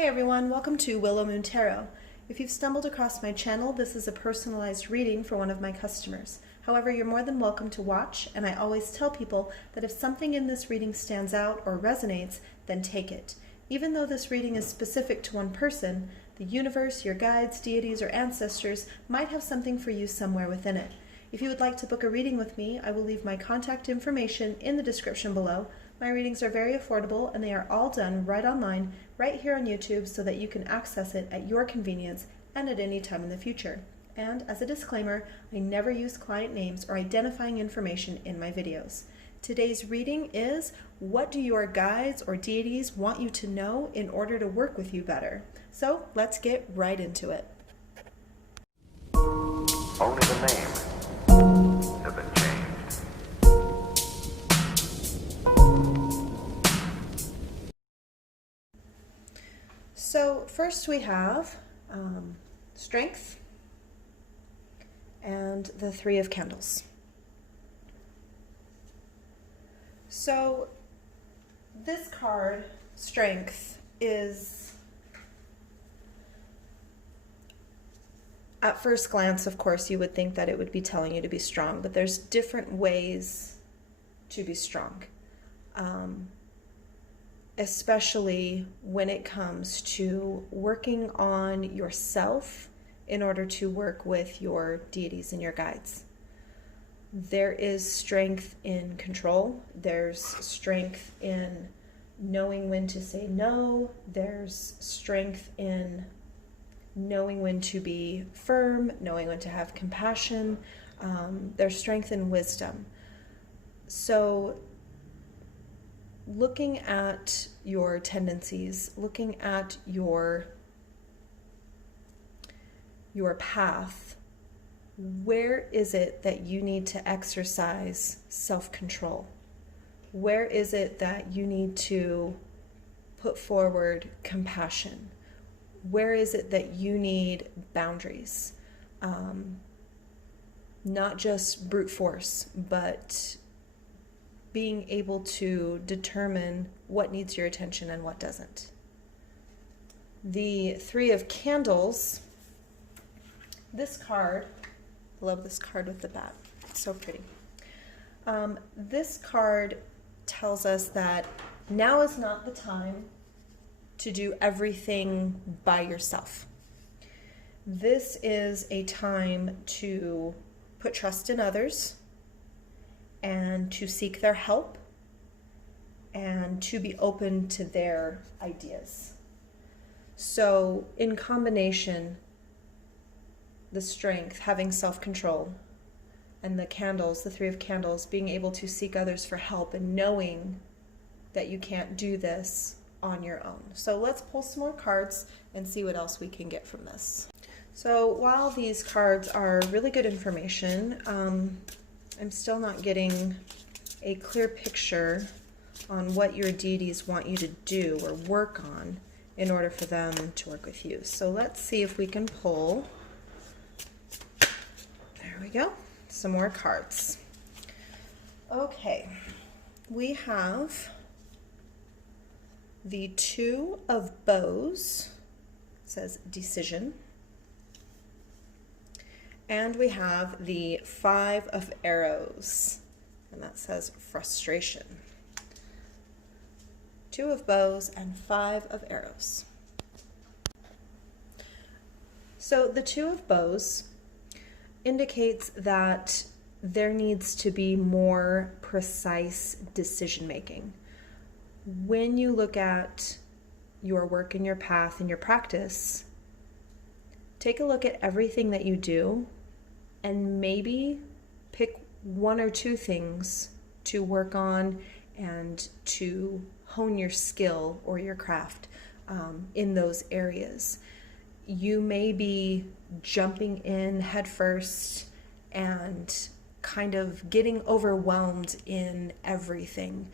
Hey everyone, welcome to Willow Moon Tarot. If you've stumbled across my channel, this is a personalized reading for one of my customers. However, you're more than welcome to watch, and I always tell people that if something in this reading stands out or resonates, then take it. Even though this reading is specific to one person, the universe, your guides, deities, or ancestors might have something for you somewhere within it. If you would like to book a reading with me, I will leave my contact information in the description below. My readings are very affordable and they are all done right online, right here on YouTube, so that you can access it at your convenience and at any time in the future. And as a disclaimer, I never use client names or identifying information in my videos. Today's reading is, what do your guides or deities want you to know in order to work with you better? So let's get right into it. Only the names have been changed. So first we have Strength and the Three of Candles. So this card, Strength, is, at first glance, of course, you would think that it would be telling you to be strong, but there's different ways to be strong. Especially when it comes to working on yourself in order to work with your deities and your guides. There is strength in control. There's strength in knowing when to say no. There's strength in knowing when to be firm, knowing when to have compassion. There's strength in wisdom. So looking at your tendencies, looking at your path, where is it that you need to exercise self-control? Where is it that you need to put forward compassion? Where is it that you need boundaries? Not just brute force, but being able to determine what needs your attention and what doesn't. The Three of Candles, this card, I love this card with the bat, it's so pretty. This card tells us that now is not the time to do everything by yourself. This is a time to put trust in others, and to seek their help, and to be open to their ideas. So in combination, the Strength, having self-control, and the Candles, the Three of Candles, being able to seek others for help and knowing that you can't do this on your own. So let's pull some more cards and see what else we can get from this. So while these cards are really good information, I'm still not getting a clear picture on what your deities want you to do or work on in order for them to work with you. So let's see if we can pull, there we go, some more cards. Okay, we have the Two of Bows, says decision. And we have the Five of Arrows, and that says frustration. Two of Bows and Five of Arrows. So the Two of Bows indicates that there needs to be more precise decision making. When you look at your work and your path and your practice, take a look at everything that you do and maybe pick one or two things to work on and to hone your skill or your craft in those areas. You may be jumping in headfirst and kind of getting overwhelmed in everything,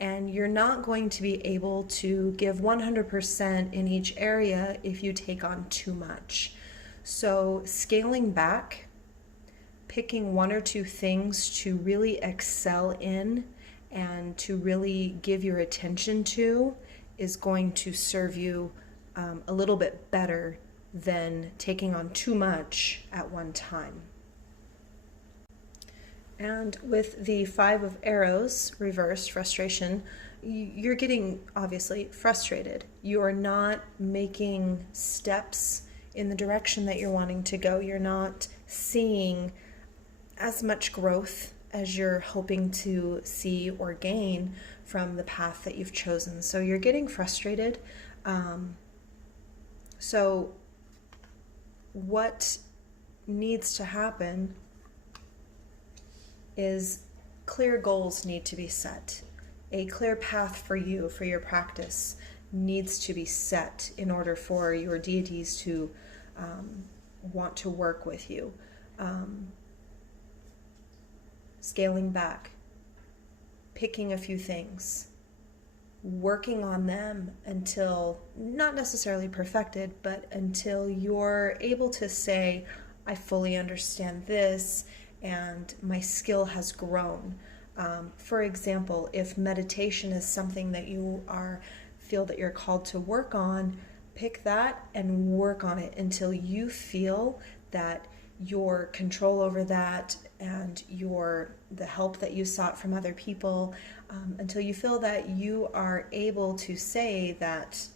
and you're not going to be able to give 100% in each area if you take on too much. So scaling back, picking one or two things to really excel in and to really give your attention to is going to serve you a little bit better than taking on too much at one time. And with the 5 of arrows, reverse, frustration, you're getting obviously frustrated. You are not making steps in the direction that you're wanting to go. You're not seeing as much growth as you're hoping to see or gain from the path that you've chosen. So you're getting frustrated. So what needs to happen is clear goals need to be set. A clear path for you, for your practice, needs to be set in order for your deities to want to work with you. Scaling back, picking a few things, working on them until, not necessarily perfected, but until you're able to say, I fully understand this and my skill has grown. For example, if meditation is something that you feel that you're called to work on, pick that and work on it until you feel that your control over that and the help that you sought from other people, until you feel that you are able to say that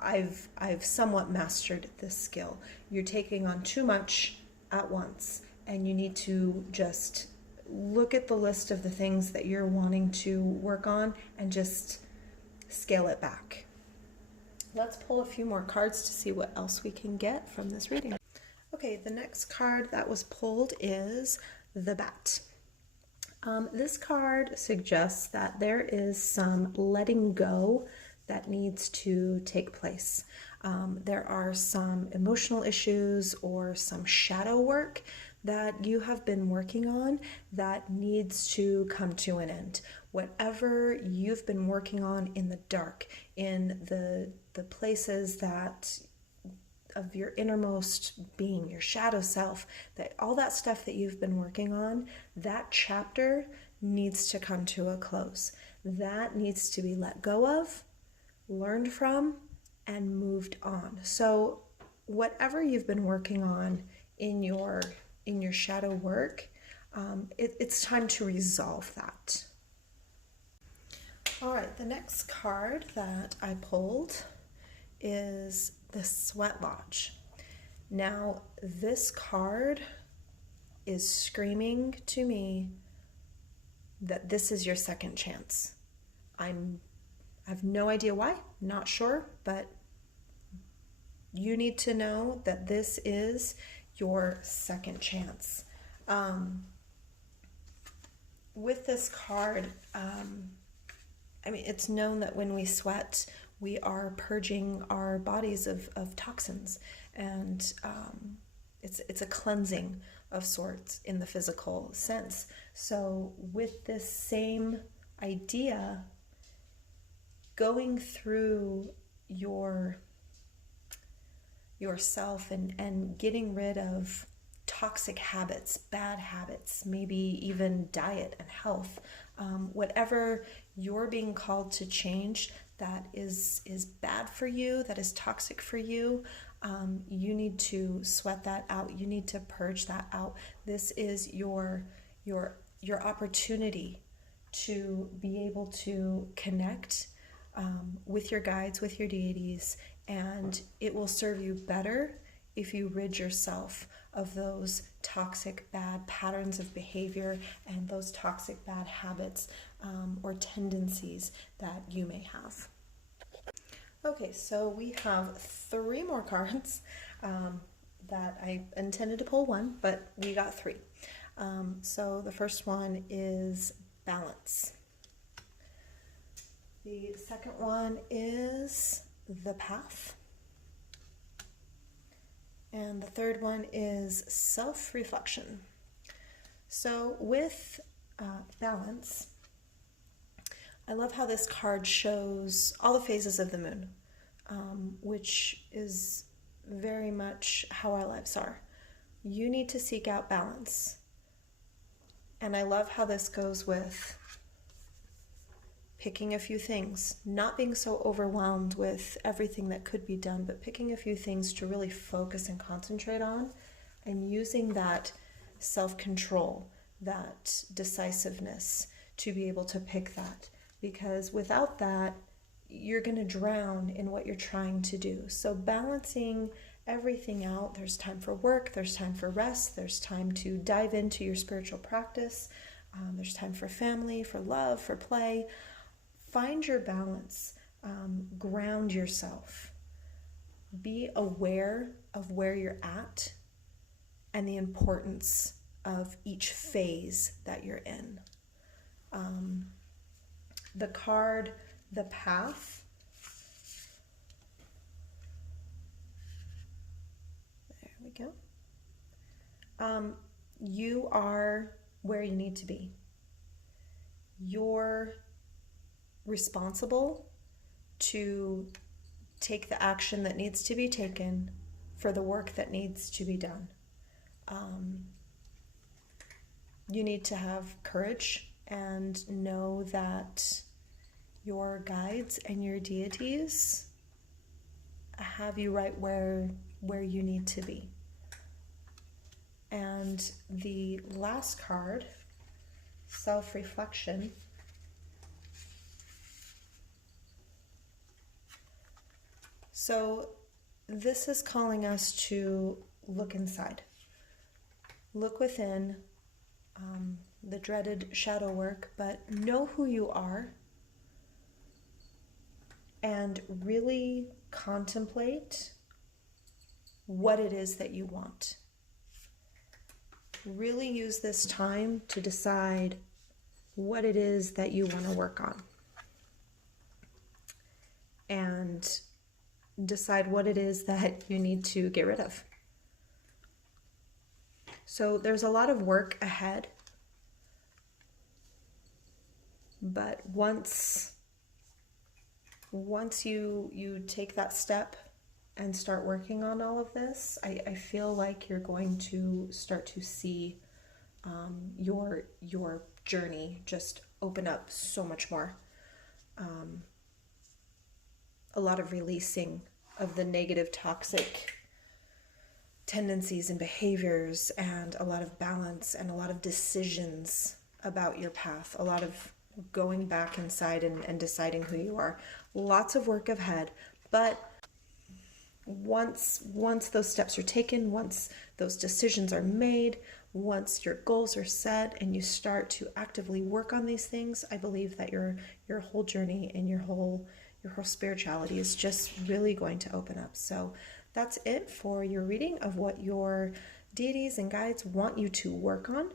I've somewhat mastered this skill. You're taking on too much at once, and you need to just look at the list of the things that you're wanting to work on and just scale it back. Let's pull a few more cards to see what else we can get from this reading. Okay, the next card that was pulled is the Bat. This card suggests that there is some letting go that needs to take place. There are some emotional issues or some shadow work that you have been working on that needs to come to an end. Whatever you've been working on in the dark, in the places that of your innermost being, your shadow self, that all that stuff that you've been working on, that chapter needs to come to a close. That needs to be let go of, learned from, and moved on. So whatever you've been working on in your shadow work, it's time to resolve that. All right, the next card that I pulled is the Sweat Lodge. Now, this card is screaming to me that this is your second chance. I have no idea why, not sure, but you need to know that this is your second chance. With this card, it's known that when we sweat, we are purging our bodies of toxins, and it's a cleansing of sorts in the physical sense. So with this same idea, going through yourself and getting rid of toxic habits, bad habits, maybe even diet and health, whatever you're being called to change that is bad for you, that is toxic for you, you need to sweat that out. You need to purge that out. This is your opportunity to be able to connect with your guides, with your deities, and it will serve you better if you rid yourself of those toxic bad patterns of behavior and those toxic bad habits or tendencies that you may have. Okay, so we have 3 more cards that I intended to pull 1, but we got 3. So the first one is balance. The second one is the path. And the third one is self-reflection. So with balance, I love how this card shows all the phases of the moon, which is very much how our lives are. You need to seek out balance. And I love how this goes with picking a few things, not being so overwhelmed with everything that could be done, but picking a few things to really focus and concentrate on, and using that self-control, that decisiveness to be able to pick that. Because without that, you're going to drown in what you're trying to do. So balancing everything out, there's time for work, there's time for rest, there's time to dive into your spiritual practice, there's time for family, for love, for play. Find your balance, ground yourself, be aware of where you're at and the importance of each phase that you're in. The card, the path, there we go. You are where you need to be. You're responsible to take the action that needs to be taken for the work that needs to be done. You need to have courage and know that your guides and your deities have you right where you need to be. And the last card, self-reflection. So this is calling us to look inside, look within, the dreaded shadow work, but know who you are and really contemplate what it is that you want. Really use this time to decide what it is that you want to work on, and decide what it is that you need to get rid of. So there's a lot of work ahead, but once you take that step and start working on all of this, I feel like you're going to start to see your journey just open up so much more. A lot of releasing of the negative, toxic tendencies and behaviors, and a lot of balance and a lot of decisions about your path, a lot of going back inside and deciding who you are. Lots of work ahead, but once those steps are taken, once those decisions are made, once your goals are set and you start to actively work on these things, I believe that your whole journey and your whole spirituality is just really going to open up. So that's it for your reading of what your deities and guides want you to work on.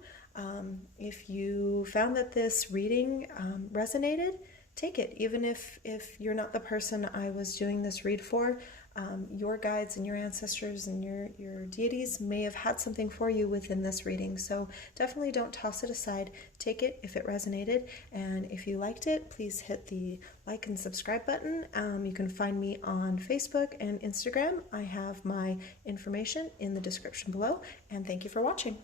If you found that this reading resonated, take it. Even if you're not the person I was doing this read for, your guides and your ancestors and your deities may have had something for you within this reading. So definitely don't toss it aside. Take it if it resonated. And if you liked it, please hit the like and subscribe button. You can find me on Facebook and Instagram. I have my information in the description below. And thank you for watching.